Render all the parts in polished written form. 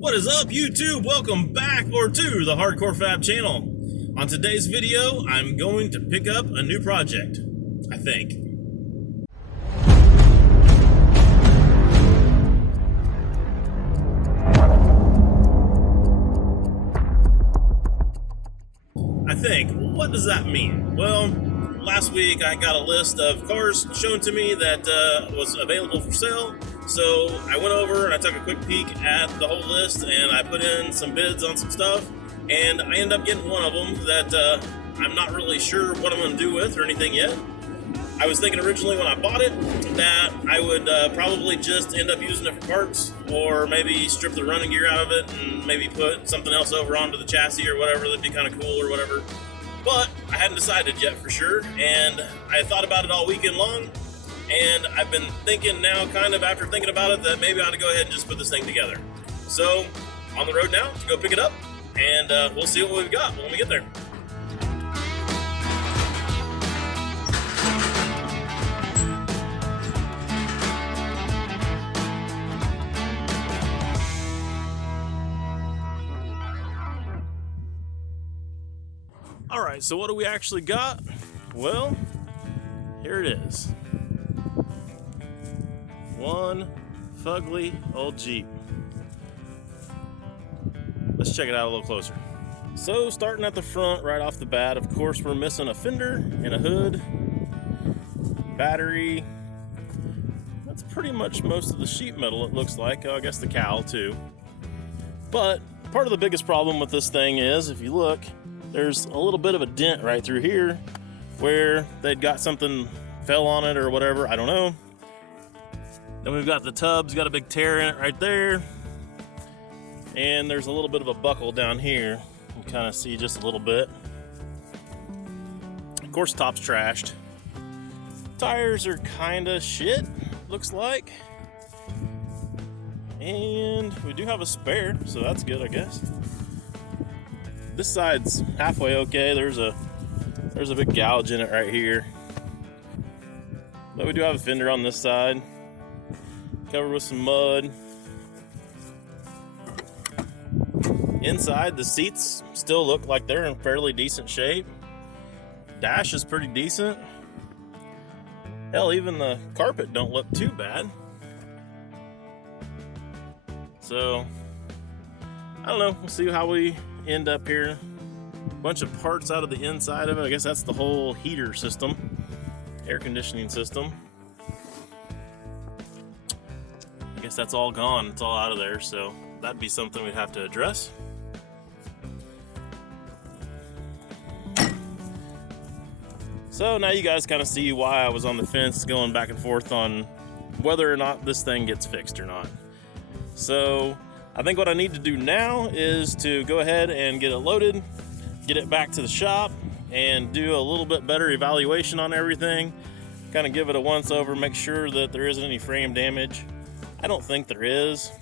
What is up, YouTube? Welcome back to the Hardcore Fab channel. On today's video, I'm going to pick up a new project, I think. What does that mean? Well, last week I got a list of cars shown to me that was available for sale. So I went over and I took a quick peek at the whole list and I put in some bids on some stuff. And I ended up getting one of them that I'm not really sure what I'm going to do with or anything yet. I was thinking originally when I bought it that I would probably just end up using it for parts, or maybe strip the running gear out of it and maybe put something else over onto the chassis or whatever. That'd be kind of cool or whatever. But I hadn't decided yet for sure, and I thought about it all weekend long, and I've been thinking now, kind of after thinking about it, that maybe I ought to go ahead and just put this thing together. So, on the road now to go pick it up, and we'll see what we've got when we get there. Alright, so what do we actually got? Well, here it is. One fugly old Jeep. Let's check it out a little closer. So, starting at the front right off the bat, of course we're missing a fender and a hood, battery. That's pretty much most of the sheet metal, it looks like. Oh, I guess the cowl too. But part of the biggest problem with this thing is, if you look, there's a little bit of a dent right through here where they'd got something fell on it or whatever, I don't know. Then we've got the tub's got a big tear in it right there. And there's a little bit of a buckle down here. You can kind of see just a little bit. Of course, top's trashed. Tires are kind of shit, looks like. And we do have a spare, so that's good, I guess. This side's halfway okay. There's a big gouge in it right here. But we do have a fender on this side, covered with some mud. Inside, the seats still look like they're in fairly decent shape. Dash is pretty decent. Hell, even the carpet don't look too bad. So, I don't know. We'll see how we end up here. A bunch of parts out of the inside of it. I guess that's the whole heater system, air conditioning system. I guess that's all gone. It's all out of there, so that'd be something we'd have to address. So now you guys kind of see why I was on the fence going back and forth on whether or not this thing gets fixed or not. So I think what I need to do now is to go ahead and get it loaded, get it back to the shop, and do a little bit better evaluation on everything. Kind of give it a once over, make sure that there isn't any frame damage. I don't think there is.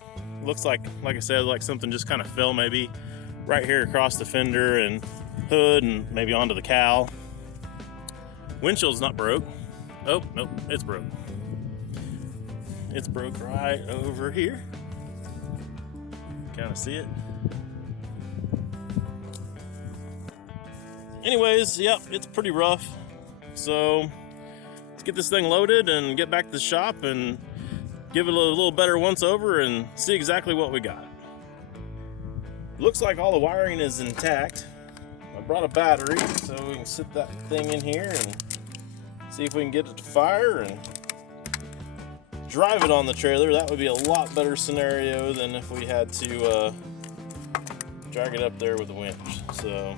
Looks like I said, like something just kind of fell maybe right here across the fender and hood and maybe onto the cowl. Windshield's not broke. Oh, nope, it's broke. It's broke right over here. Kind of see it. Anyways, yep, it's pretty rough. So let's get this thing loaded and get back to the shop and give it a little better once over and see exactly what we got. Looks like all the wiring is intact. I brought a battery so we can sit that thing in here and see if we can get it to fire and drive it on the trailer. That would be a lot better scenario than if we had to drag it up there with a winch. So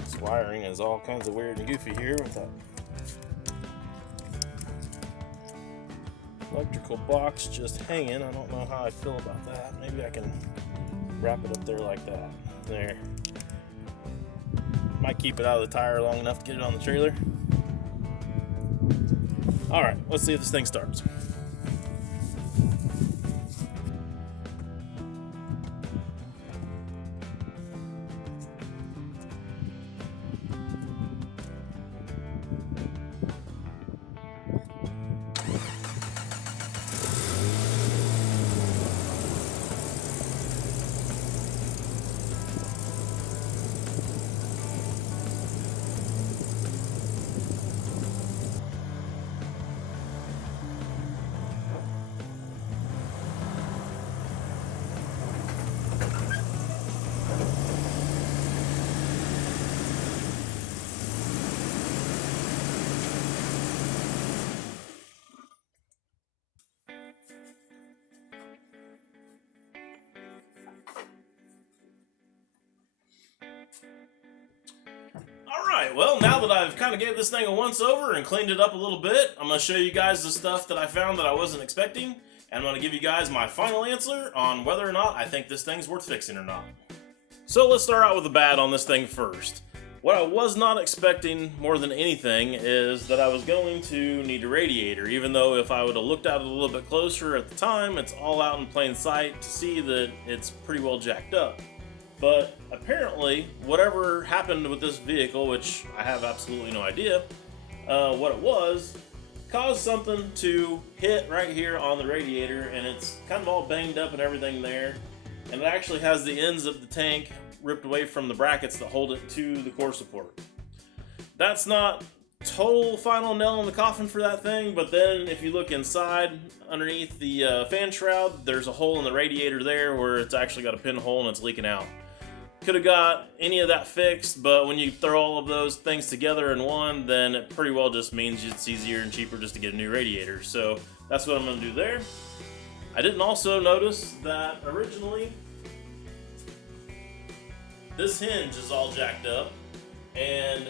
this wiring is all kinds of weird and goofy here with that electrical box just hanging. I don't know how I feel about that. Maybe I can wrap it up there like that. There. Might keep it out of the tire long enough to get it on the trailer. Alright, let's see if this thing starts. Alright, well, now that I've kind of gave this thing a once over and cleaned it up a little bit, I'm going to show you guys the stuff that I found that I wasn't expecting, and I'm going to give you guys my final answer on whether or not I think this thing's worth fixing or not. So let's start out with the bad on this thing first. What I was not expecting more than anything is that I was going to need a radiator, even though if I would have looked at it a little bit closer at the time, it's all out in plain sight to see that it's pretty well jacked up. But apparently, whatever happened with this vehicle, which I have absolutely no idea what it was, caused something to hit right here on the radiator, and it's kind of all banged up and everything there. And it actually has the ends of the tank ripped away from the brackets that hold it to the core support. That's not total final nail in the coffin for that thing, but then if you look inside underneath the fan shroud, there's a hole in the radiator there where it's actually got a pinhole and it's leaking out. Could have got any of that fixed, but when you throw all of those things together in one, then it pretty well just means it's easier and cheaper just to get a new radiator. So that's what I'm going to do there. I didn't also notice that originally this hinge is all jacked up, and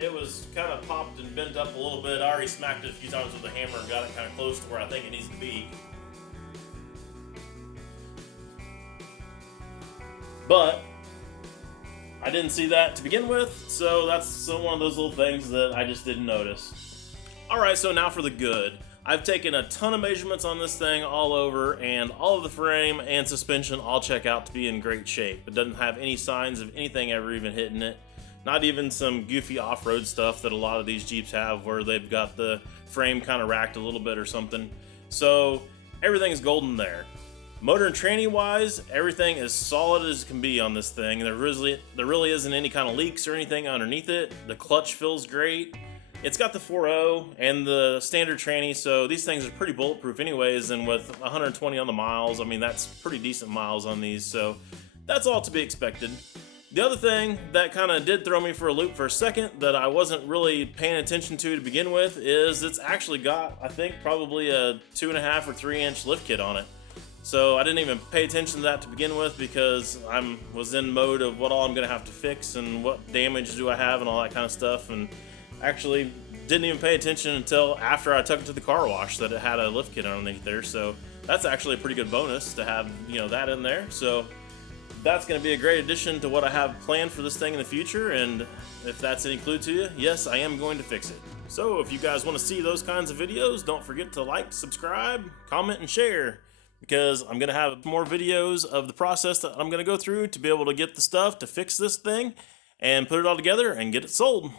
it was kind of popped and bent up a little bit. I already smacked it a few times with a hammer and got it kind of close to where I think it needs to be. But I didn't see that to begin with, so that's one of those little things that I just didn't notice. Alright, so now for the good. I've taken a ton of measurements on this thing all over, and all of the frame and suspension all check out to be in great shape. It doesn't have any signs of anything ever even hitting it. Not even some goofy off-road stuff that a lot of these Jeeps have where they've got the frame kind of racked a little bit or something. So everything's golden there. Motor and tranny wise, everything is solid as can be on this thing. There really isn't any kind of leaks or anything underneath it. The clutch feels great. It's got the 4.0 and the standard tranny, so these things are pretty bulletproof anyways, and with 120 on the miles, I mean, that's pretty decent miles on these, so that's all to be expected. The other thing that kind of did throw me for a loop for a second that I wasn't really paying attention to begin with is it's actually got, I think, probably a 2.5 or 3 inch lift kit on it. So I didn't even pay attention to that to begin with because I was in mode of what all I'm going to have to fix and what damage do I have and all that kind of stuff, and actually didn't even pay attention until after I took it to the car wash that it had a lift kit underneath there. So that's actually a pretty good bonus to have, you know, that in there. So that's going to be a great addition to what I have planned for this thing in the future, and if that's any clue to you, yes, I am going to fix it. So if you guys want to see those kinds of videos, don't forget to like, subscribe, comment, and share, because I'm going to have more videos of the process that I'm going to go through to be able to get the stuff to fix this thing and put it all together and get it sold.